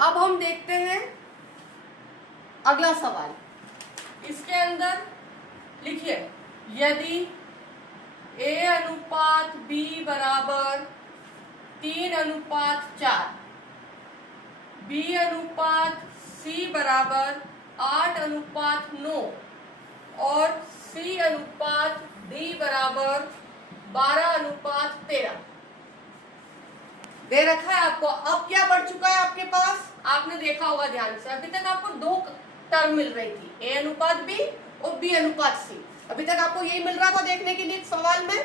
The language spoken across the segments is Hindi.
अब हम देखते हैं अगला सवाल। इसके अंदर लिखिए, यदि A अनुपात B बराबर 3:4, B अनुपात C बराबर 8:9 और C अनुपात D बराबर 12:13 दे रखा है आपको। अब क्या बढ़ चुका है आपके पास, आपने देखा होगा ध्यान से, अभी तक आपको दो टर्म मिल रही थी, A अनुपात B और B अनुपात C। अभी तक आपको यही मिल रहा था देखने के लिए सवाल में,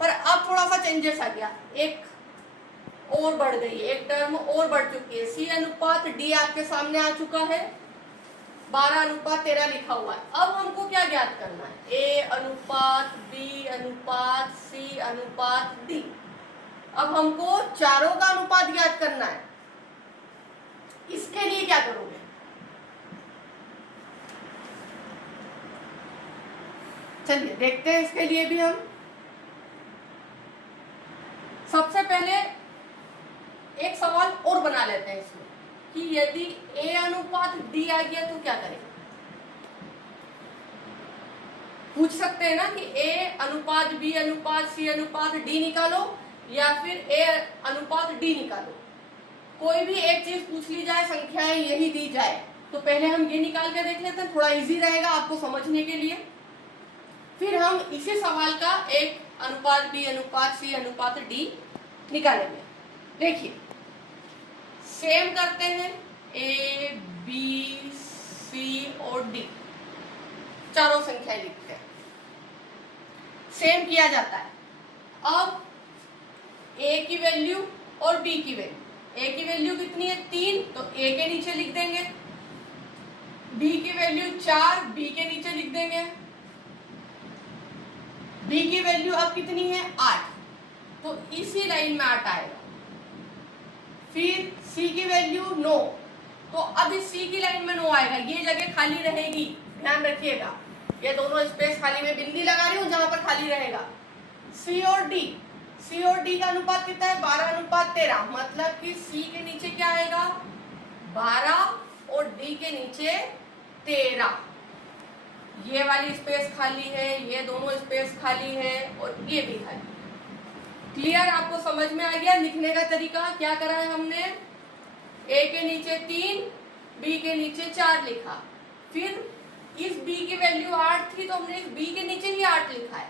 पर अब थोड़ा सा चेंजेस आ गया, एक और बढ़ गई, एक टर्म और बढ़ चुकी है। C अनुपात D आपके सामने आ चुका है, 12:13 लिखा हुआ है। अब हमको क्या ज्ञात करना है, A अनुपात B अनुपात C अनुपात D। अब हमको चारों का अनुपात ज्ञात करना है। इसके लिए क्या करोगे, चलिए देखते हैं इसके लिए भी हम। सबसे पहले एक सवाल और बना लेते हैं इसमें कि यदि A अनुपात D आ गया तो क्या करें। पूछ सकते हैं ना कि A अनुपात B अनुपात C अनुपात D निकालो या फिर A अनुपात D निकालो। कोई भी एक चीज पूछ ली जाए, संख्याएं यही दी जाए, तो पहले हम ये निकाल के देख लेते हैं, थोड़ा इजी रहेगा आपको समझने के लिए। फिर हम इसी सवाल का एक अनुपात B अनुपात C अनुपात D निकालेंगे। देखिए सेम करते हैं, A B C और D चारों संख्याएं लिखते हैं, सेम किया जाता है। अब A की वैल्यू और B की वैल्यू, A की वैल्यू कितनी है 3, तो A के नीचे लिख देंगे। B की वैल्यू 4, B के नीचे लिख देंगे। B की वैल्यू अब कितनी है 8, तो इसी लाइन में 8 आएगा। फिर C की वैल्यू 9, तो अब इस C की लाइन में 9 आएगा, ये जगह खाली रहेगी, ध्यान रखिएगा। ये दोनों स्पेस खाली में बिंदी लगा रही हूं जहां पर खाली रहेगा। C और D का अनुपात कितना है 12:13, मतलब कि C के नीचे क्या आएगा 12 और D के नीचे 13। ये वाली स्पेस खाली है, ये दोनों स्पेस खाली है और ये भी खाली। क्लियर, आपको समझ में आ गया लिखने का तरीका क्या करा है हमने। A के नीचे 3, B के नीचे 4 लिखा। फिर इस B की वैल्यू 8 थी तो हमने इस B के नीचे ही 8 लिखा है,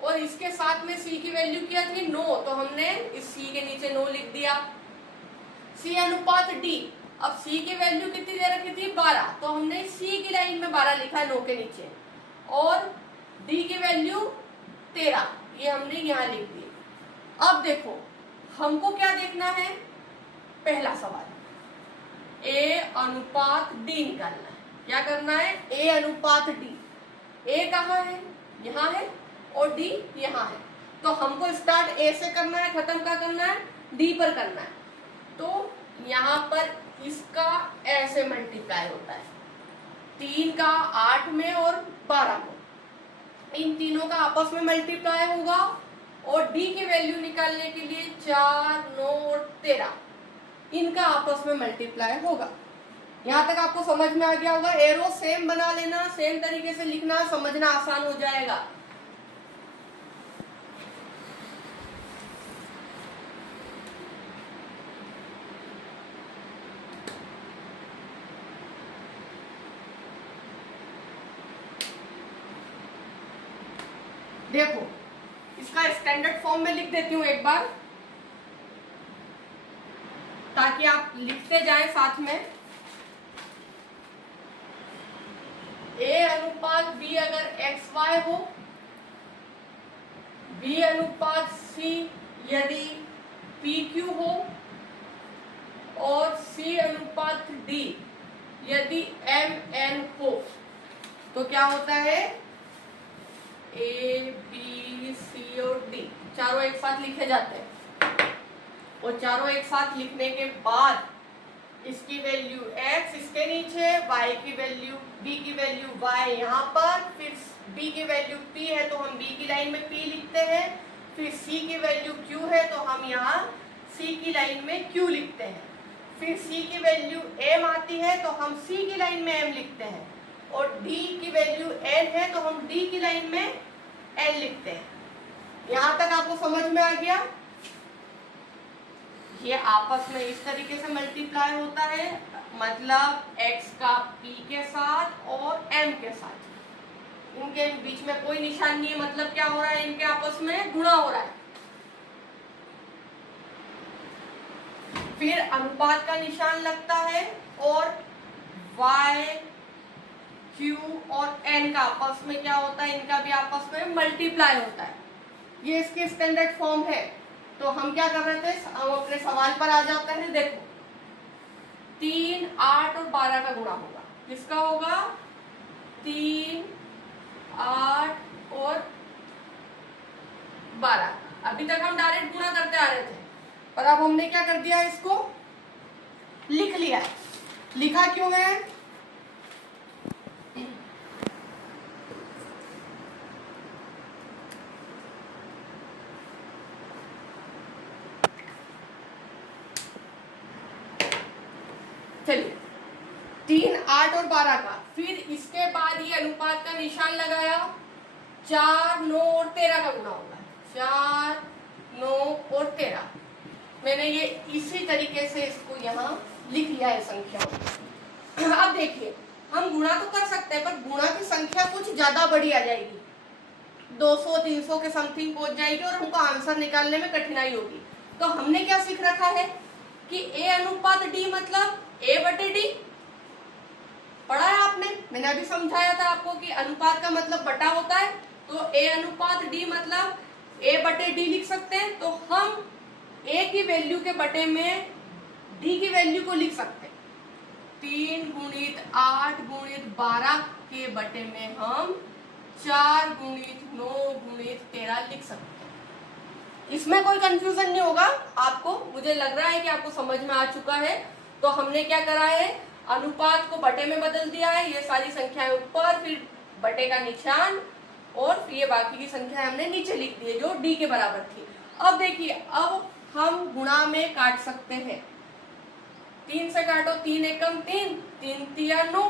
और इसके साथ में C की वैल्यू क्या थी 9, तो हमने इस C के नीचे 9 लिख दिया। C अनुपात D, अब C की वैल्यू कितनी दे रखी थी 12, तो हमने C की लाइन में 12 लिखा 9 के नीचे, और D की वैल्यू 13, ये हमने यहाँ लिख दी। अब देखो हमको क्या देखना है, पहला सवाल A अनुपात D निकालना है। क्या करना है, A अनुपात D। A कहाँ है, यहाँ है, और D यहाँ है, तो हमको स्टार्ट A से करना है, खत्म का करना है D पर करना है। तो यहाँ पर इसका ऐसे मल्टीप्लाई होता है, 3 का 8 में और 12 में, इन तीनों का आपस में मल्टीप्लाई होगा, और D की वैल्यू निकालने के लिए 4, 9 और 13 इनका आपस में मल्टीप्लाई होगा। यहाँ तक आपको समझ में आ गया होगा। एरो सेम बना लेना, सेम तरीके से लिखना, समझना आसान हो जाएगा। देखो इसका स्टैंडर्ड फॉर्म में लिख देती हूँ एक बार, ताकि आप लिखते जाएं साथ में। A अनुपात B अगर XY हो, B अनुपात C यदि PQ हो, और C अनुपात D यदि MN हो, तो क्या होता है A B C और D चारों एक साथ लिखे जाते हैं, और चारों एक साथ लिखने के बाद इसकी वैल्यू x इसके नीचे, y की वैल्यू b की वैल्यू y यहाँ पर, फिर b की वैल्यू p है तो हम b की लाइन में p लिखते हैं, फिर c की वैल्यू q है तो हम यहाँ c की लाइन में q लिखते हैं। फिर C की वैल्यू m आती है तो हम C की लाइन में m लिखते हैं, और D की वैल्यू n है तो हम D की लाइन में n लिखते हैं। यहां तक आपको समझ में आ गया? ये आपस में इस तरीके से मल्टीप्लाई होता है, मतलब x का p के साथ और m के साथ, इनके बीच में कोई निशान नहीं है, मतलब क्या हो रहा है, इनके आपस में गुणा हो रहा है। फिर अनुपात का निशान लगता है और y, q और n का आपस में क्या होता है, इनका भी आपस में मल्टीप्लाई होता है। ये इसके स्टैंडर्ड फॉर्म है। तो हम क्या कर रहे थे, हम अपने सवाल पर आ जाते हैं। देखो 3, 8 और 12 का गुणा होगा, किसका होगा, 3, 8 और 12। अभी तक हम डायरेक्ट गुणा करते आ रहे थे, पर अब हमने क्या कर दिया, इसको लिख लिया। लिखा क्यों है, चलिए 3, 8 और 12 का, फिर इसके बाद ये अनुपात का निशान लगाया, 4, 9 और 13 का गुणा होगा, 4, 9 और 13। मैंने ये इसी तरीके से इसको यहाँ लिख लिया है संख्या। अब देखिए, हम गुणा तो कर सकते हैं, पर गुणा की संख्या कुछ ज्यादा बड़ी आ जाएगी, 200, 300 के समथिंग पहुंच जाएगी और हमको आंसर निकालने में कठिनाई होगी। तो हमने क्या सीख रखा है कि a अनुपात d मतलब a बटे d। पढ़ा है आपने, मैंने अभी समझाया था आपको कि अनुपात का मतलब बटा होता है, तो a अनुपात d मतलब a बटे d लिख सकते हैं। तो हम a की वैल्यू के बटे में d की वैल्यू को लिख सकते हैं। 3 गुणित 8 गुणित 12 के बटे में हम 4 गुणित 9 गुणित 13 लिख सकते हैं। इसमें कोई कंफ्यूजन नहीं होगा आपको, मुझे लग रहा है कि आपको समझ में आ चुका है। तो हमने क्या करा है, अनुपात को बटे में बदल दिया है, ये सारी संख्याएं ऊपर, फिर बटे का निशान, और फिर ये बाकी की संख्या हमने नीचे लिख दी है जो d के बराबर थी। अब देखिए, अब हम गुणा में काट सकते हैं। 3 से काटो, 3 एकम 3, 3 तिया 9,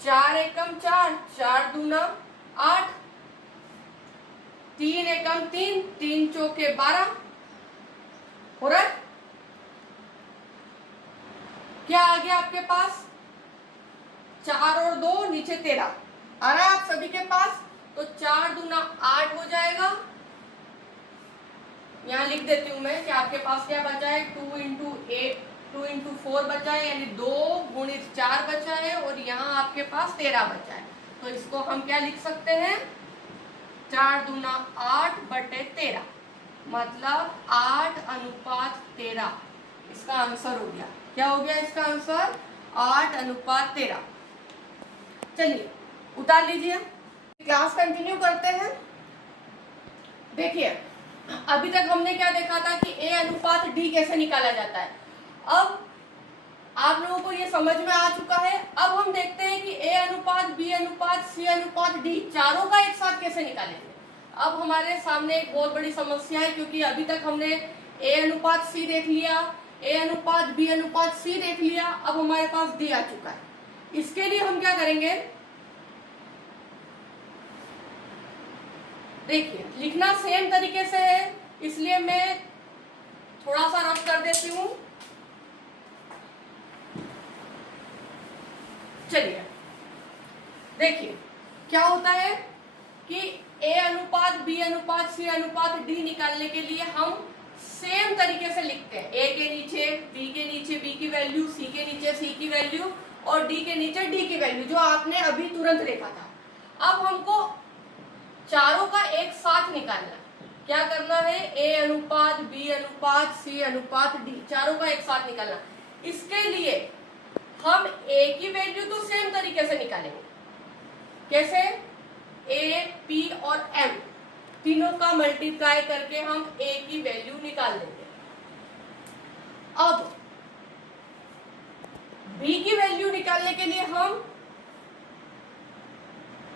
4 एकम 4, 4 दूना 8, 3 एकम 3, 3 चौके 12 हो रहा है। क्या आ गया आपके पास, 4 और 2 नीचे 13 आ रहा है आप सभी के पास। तो 4 दूना 8 हो जाएगा। यहाँ लिख देती हूं मैं कि आपके पास क्या बचा है, 2 इंटू 4 बचा है, यानी 2 गुणित 4 बचा है, और यहाँ आपके पास 13 बचा है। तो इसको हम क्या लिख सकते हैं, 4 दूना 8 बटे 13, मतलब 8 अनुपात 13 इसका आंसर हो गया। क्या हो गया इसका आंसर, 8 अनुपात 13। चलिए उतार लीजिए, क्लास कंटिन्यू करते हैं। देखिए, अभी तक हमने क्या देखा था कि a अनुपात d कैसे निकाला जाता है। अब आप लोगों को ये समझ में आ चुका है। अब हम देखते हैं कि a अनुपात b अनुपात c अनुपात d चारों का एक साथ कैसे निकालेंगे। अब हमारे सामने एक बहुत बड़ी समस्या है, क्योंकि अभी तक हमने a अनुपात c देख लिया, a अनुपात b अनुपात c देख लिया, अब हमारे पास d आ चुका है। इसके लिए हम क्या करेंगे, देखिए लिखना सेम तरीके से है, इसलिए मैं थोड़ा सा रफ कर देती हूं। चलिए देखिए क्या होता है कि a अनुपात b अनुपात c अनुपात d निकालने के लिए हम सेम तरीके से लिखते हैं। a के नीचे b के नीचे b की वैल्यू, c के नीचे c की वैल्यू, और d के नीचे d की वैल्यू, जो आपने अभी तुरंत देखा था। अब हमको चारों का एक साथ निकालना, क्या करना है, a अनुपात b अनुपात c अनुपात d, चारों का एक साथ निकालना। इसके लिए हम a की वैल्यू तो सेम तरीके से निकालेंगे। कैसे, a, p और m तीनों का मल्टीप्लाई करके हम a की वैल्यू निकाल देंगे। अब b की वैल्यू निकालने के लिए हम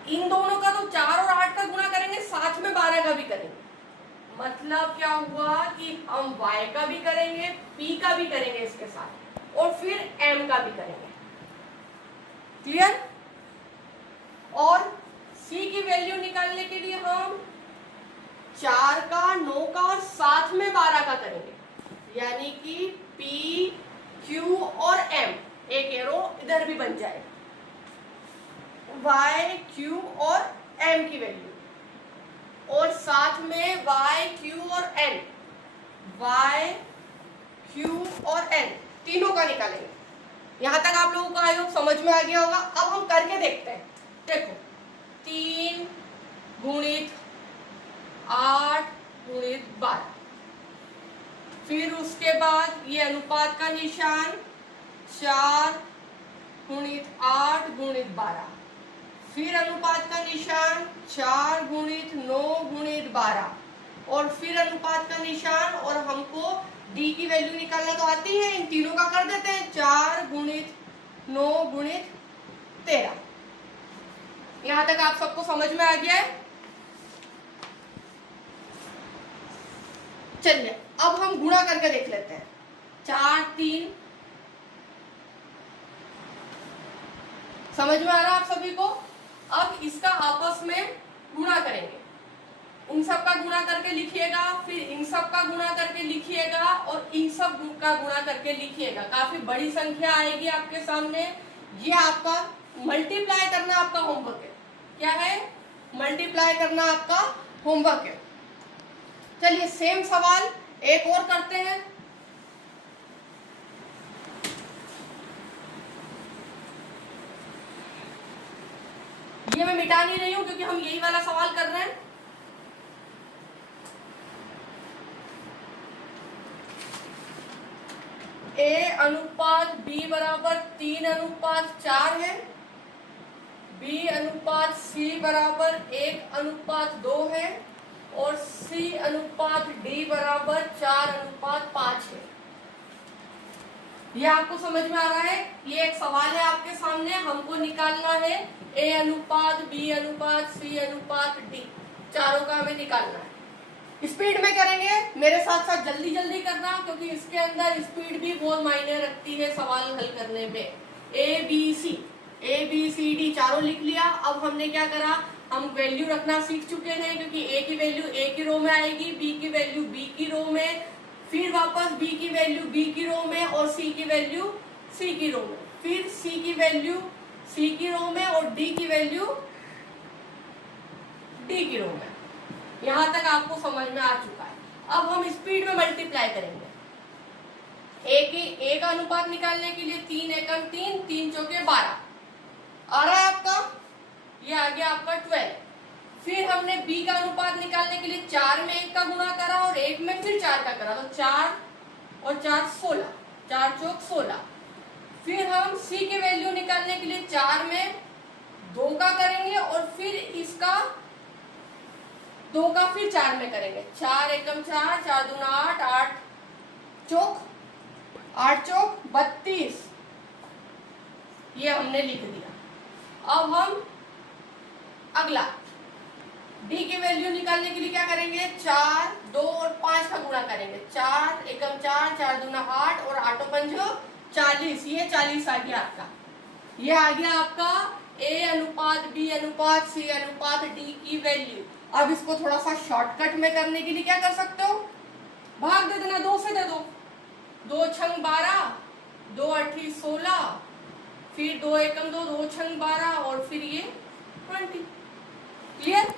इन दोनों का तो 4 और 8 का गुणा करेंगे, साथ में 12 का भी करेंगे, मतलब क्या हुआ कि हम y का भी करेंगे, p का भी करेंगे इसके साथ, और फिर m का भी करेंगे। क्लियर? और c की वैल्यू निकालने के लिए हम 4 का, 9 का और साथ में 12 का करेंगे, यानी कि p, q और m, एक एरो इधर भी बन जाएगा, y, q और m की वैल्यू, और साथ में y, q और n, y, q और n तीनों का निकालेंगे। यहां तक आप लोगों को आई होप समझ में आ गया होगा। अब हम करके देखते हैं। देखो 3 गुणित 8 गुणित 12, फिर उसके बाद ये अनुपात का निशान 4 गुणित 8 गुणित 12, फिर अनुपात का निशान 4 गुणित 9 गुणित 12, और फिर अनुपात का निशान, और हमको d की वैल्यू निकालना तो आती है, इन तीनों का कर देते हैं 4 गुणित 9 गुणित 13। यहां तक आप सबको समझ में आ गया है? चलिए अब हम गुणा करके देख लेते हैं। 4 3, समझ में आ रहा है आप सभी को? अब इसका आपस में गुणा करेंगे, इन सब का गुणा करके लिखिएगा, फिर इन सब का गुणा करके लिखिएगा, और इन सब का गुणा करके लिखिएगा। काफी बड़ी संख्या आएगी आपके सामने। ये आपका मल्टीप्लाई करना आपका होमवर्क है। क्या है? मल्टीप्लाई करना आपका होमवर्क है। चलिए सेम सवाल एक और करते हैं। ये मैं मिटा नहीं रही हूं क्योंकि हम यही वाला सवाल कर रहे हैं। a अनुपात b बराबर 3 अनुपात 4 है, b अनुपात c बराबर 1 अनुपात 2 है, और c अनुपात d बराबर 4 अनुपात 5 है। ये आपको समझ में आ रहा है? ये एक सवाल है आपके सामने, हमको निकालना है a अनुपात b अनुपात c अनुपात d, चारों का हमें निकालना है। स्पीड में करेंगे, मेरे साथ साथ जल्दी जल्दी करना, क्योंकि इसके अंदर स्पीड भी बहुत मायने रखती है सवाल हल करने में। ए बी सी डी चारों लिख लिया। अब हमने क्या करा, हम वैल्यू रखना सीख चुके हैं, क्योंकि ए की वैल्यू ए की रो में आएगी, बी की वैल्यू बी की रो में, फिर वापस बी की वैल्यू बी की रो में, और सी की वैल्यू सी की रो में, फिर सी की वैल्यू सी की रो में, और डी की वैल्यू डी की रो में। यहां तक आपको समझ में आ चुका है। अब हम स्पीड में मल्टीप्लाई करेंगे। ए का अनुपात निकालने के लिए 3 एकम 3, 3 चौके 12 आ रहा है आपका, ये आ गया आपका 12। फिर हमने बी का अनुपात निकालने के लिए 4 में 1 का गुणा करा और 1 में फिर 4 का करा, तो 4 और 4 16, 4 चौक 16। फिर हम सी की वैल्यू निकालने के लिए 4 में 2 का करेंगे, और फिर इसका 2 का फिर 4 में करेंगे। 4 एकम 4, 4 दूना 8, 8 चौक 32, ये हमने लिख दिया। अब हम अगला डी की वैल्यू निकालने के लिए क्या करेंगे, 4, 2 और 5 का गुणा करेंगे। 4 एकम 4, 4 दूना 8 और 8 पंजो 40, ये 40 आ गया आपका। ये आ गया आपका ए अनुपात बी अनुपात सी अनुपात डी की वैल्यू। अब इसको थोड़ा सा शॉर्टकट में करने के लिए क्या कर सकते हो, भाग दे देना, 2 से दे दो। 2 छंग 12, 2 अठी 16, फिर 2 एकम 2, 2 छंग 12, और फिर ये 20। क्लियर?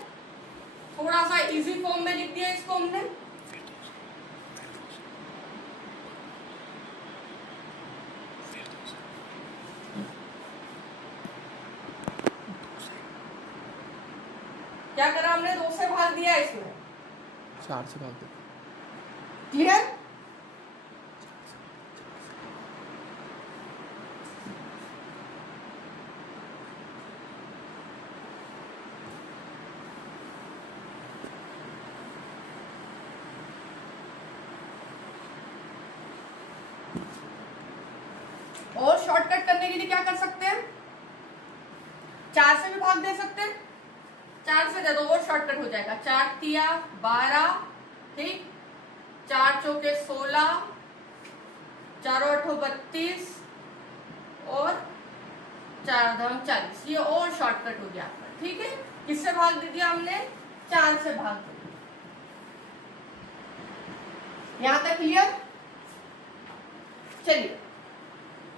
थोड़ा सा इजी फॉर्म में लिख दिया इसको हमने। क्या करा हमने, 2 से भाग दिया, इसमें 4 से भाग दे। क्लियर? और शॉर्टकट करने के लिए क्या कर सकते हैं, 4 से भी भाग दे सकते हैं। 4 से दे दो और शॉर्टकट हो जाएगा। 4 तिया 12, ठीक, 4 चौके 16, 4 8 32 और 4 धाम 40। ये और शॉर्टकट हो गया आपका। ठीक है, किससे भाग दे दिया हमने? 4 से भाग दे दिया। यहां तक क्लियर? चलिए,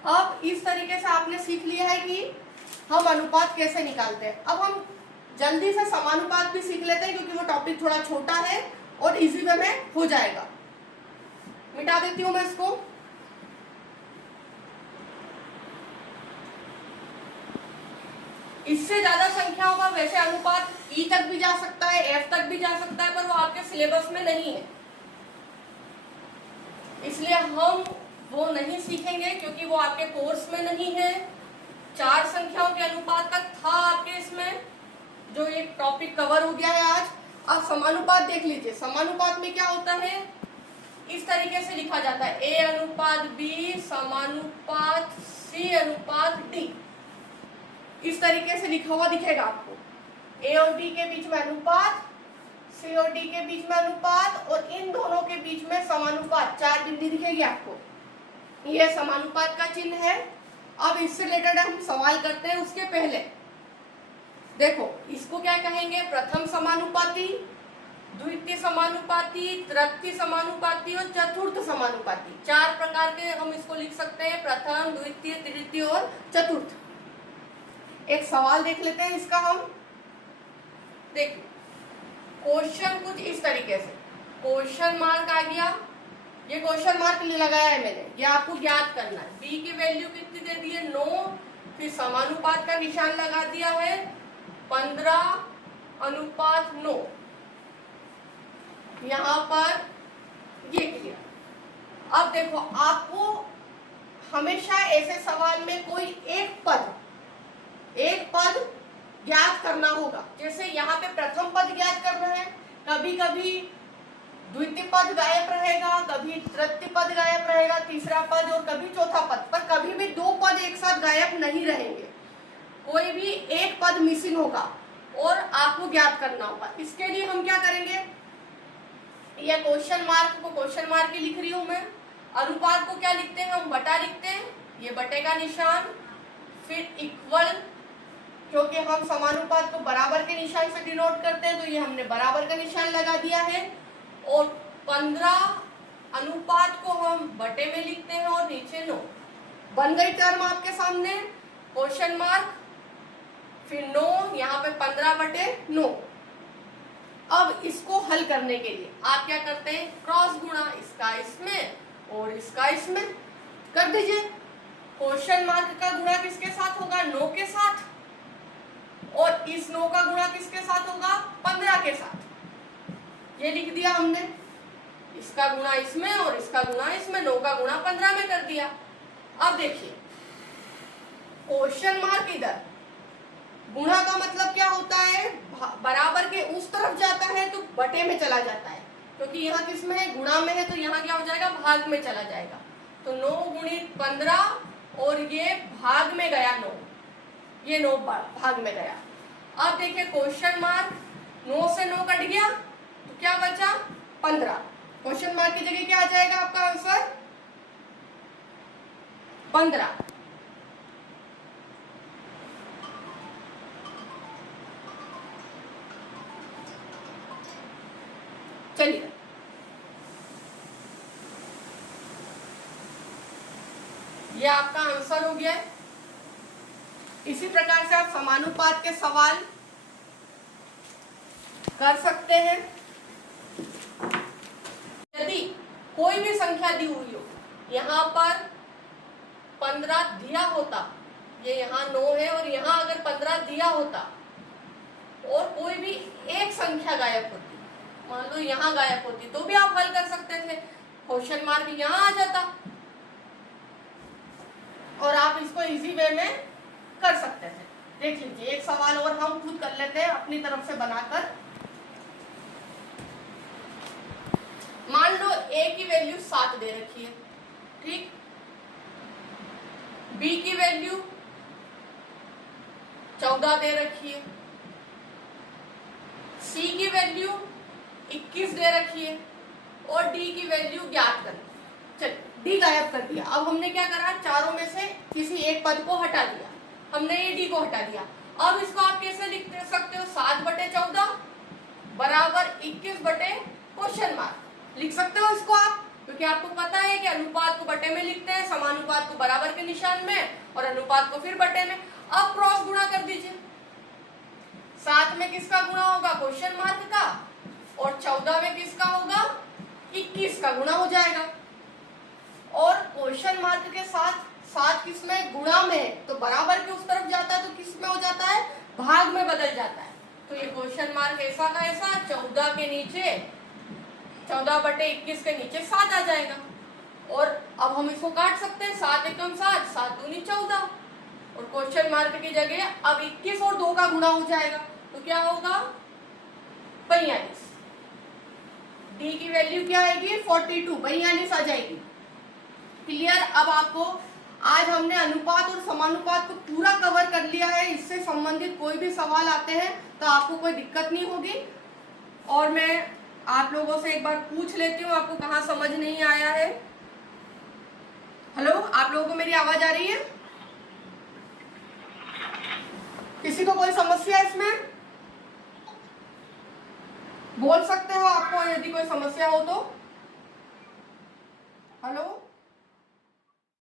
अब इस तरीके से आपने सीख लिया है कि हम अनुपात कैसे निकालते हैं। अब हम जल्दी से समानुपात भी सीख लेते हैं, क्योंकि वो टॉपिक थोड़ा छोटा है और इजी वे में हो जाएगा। मिटा देती हूं मैं इसको। इससे ज्यादा संख्याओं का वैसे अनुपात ई तक भी जा सकता है, एफ तक भी जा सकता है, पर वो आपके सिलेबस में नहीं है, इसलिए हम वो नहीं सीखेंगे, क्योंकि वो आपके कोर्स में नहीं है। 4 संख्याओं के अनुपात तक था आपके इसमें, जो एक टॉपिक कवर हो गया है आज। अब समानुपात देख लीजिए। समानुपात में क्या होता है? इस तरीके से लिखा जाता है, ए अनुपात बी समानुपात सी अनुपात डी। इस तरीके से लिखा हुआ दिखेगा आपको। ए और बी के बीच में अनुपात, सी और डी के बीच में अनुपात, और इन दोनों के बीच में समानुपात। 4 बिंदी दिखेगी आपको। यह समानुपात का चिन्ह है। अब इससे रिलेटेड हम सवाल करते हैं। उसके पहले देखो, इसको क्या कहेंगे? प्रथम समानुपाती, द्वितीय समानुपाती, तृतीय समानुपाती और चतुर्थ समानुपाती। 4 प्रकार के हम इसको लिख सकते हैं, प्रथम, द्वितीय, तृतीय और चतुर्थ। एक सवाल देख लेते हैं इसका हम। देखिए, क्वेश्चन कुछ इस तरीके से, क्वेश्चन मार्क आ गया। ये क्वेश्चन मार्क लगाया है मैंने, ये आपको ज्ञात करना है। बी की वैल्यू कितनी दे दी है? 9। फिर समानुपात का निशान लगा दिया है 15:9। यहां पर ये किया। अब देखो, आपको हमेशा ऐसे सवाल में कोई एक पद ज्ञात करना होगा। जैसे यहाँ पे प्रथम पद ज्ञात करना है, कभी कभी द्वितीय पद गायब रहेगा, कभी तृतीय पद गायब रहेगा, तीसरा पद, और कभी चौथा पद। पर कभी भी 2 पद एक साथ गायब नहीं रहेंगे, कोई भी एक पद मिसिंग होगा और आपको ज्ञात करना होगा। इसके लिए हम क्या करेंगे? यह क्वेश्चन मार्क को क्वेश्चन मार्क ही लिख रही हूं मैं। अनुपात को क्या लिखते हैं? हम बटा लिखते हैं, ये बटे का निशान, फिर इक्वल, क्योंकि हम समानुपात को बराबर के निशान से डिनोट करते हैं, तो ये हमने बराबर का निशान लगा दिया है। और 15 अनुपात को हम बटे में लिखते हैं और नीचे 9। बन गई टर्म आपके सामने, क्वेश्चन मार्क, फिर 9, यहाँ पे 15/9। अब इसको हल करने के लिए आप क्या करते हैं? क्रॉस गुणा, इसका इसमें और इसका इसमें कर दीजिए। क्वेश्चन मार्क का गुणा किसके साथ होगा? 9 के साथ, और इस 9 का गुणा किसके साथ होगा? 15 के साथ। ये लिख दिया हमने, इसका गुणा इसमें और इसका गुणा इसमें, 9 का गुणा 15 में कर दिया। अब देखिए, क्वेश्चन मार्क इधर, गुणा का मतलब क्या होता है? बराबर के उस तरफ जाता है तो बटे में चला जाता है, क्योंकि यहाँ किसमें है? गुणा में है, तो यहाँ क्या हो जाएगा? भाग में चला जाएगा। तो 9 × 15, और ये भाग में गया 9, ये 9 भाग में गया। अब देखिए, क्वेश्चन मार्क, 9 से 9 कट गया, तो क्या बचा? 15। क्वेश्चन मार्क की जगह क्या आ जाएगा आपका आंसर? 15। चलिए, ये आपका आंसर हो गया है। इसी प्रकार से आप समानुपात के सवाल कर सकते हैं। यदि कोई भी संख्या दी हुई हो, यहाँ पर 15 दिया होता, ये यहाँ 9 है, और यहाँ अगर 15 दिया होता और कोई भी एक संख्या गायब होती, मान लो यहाँ गायब होती, तो भी आप हल कर सकते थे। क्वेश्चन मार्क यहाँ आ जाता और आप इसको इजी वे में कर सकते थे। देख लीजिए, एक सवाल और हम खुद कर लेते हैं अपनी तरफ से बनाकर। मान लो a की वैल्यू 7 दे रखी है, ठीक, b की वैल्यू 14 दे रखी है, c की वैल्यू 21 दे रखी है, और डी की वैल्यू ज्ञात करनी। चल डी गायब कर दिया। अब हमने क्या करा, चारों में से किसी एक पद को हटा दिया। हमने ये डी को हटा दिया। अब इसको आप कैसे लिख सकते हो, 7/14 बराबर 21/? लिख सकते हो इसको आप, क्योंकि आपको पता है कि अनुपात को बटे में लिखते हैं, समानुपात को बराबर के निशान में और अनुपात को फिर बटे में। अब क्रॉस गुणा कर दीजिए। 7 में किसका गुणा होगा, क्वेश्चन मार्क का, और 14 में किसका होगा, 21 का गुणा हो जाएगा। और क्वेश्चन मार्क के साथ 7 किस में, गुणा में, तो बराबर के उस तरफ जाता है तो किस में हो जाता है, भाग में बदल जाता है। तो ये क्वेश्चन मार्क ऐसा का ऐसा 14 के नीचे 14/21 के नीचे 7 आ जाएगा। और अब हम इसको काट सकते हैं, 7 एकम 7, 7 दूनी 14, और क्वेश्चन मार्क की जगह अब 21 और 2 का गुणा हो जाएगा, तो क्या होगा, 42। डी की वैल्यू क्या आएगी, 42, 42 आ जाएगी। क्लियर। अब आपको आज हमने अनुपात और समानुपात को पूरा कवर कर लिया है। इससे संबंधित कोई भी सवाल आते हैं तो आपको कोई दिक्कत नहीं होगी। और मैं आप लोगों से एक बार पूछ लेती हूँ, आपको कहाँ समझ नहीं आया है। हेलो, आप लोगों को मेरी आवाज आ रही है? किसी को कोई समस्या इसमें बोल सकते हो, आपको यदि कोई समस्या हो तो। हेलो।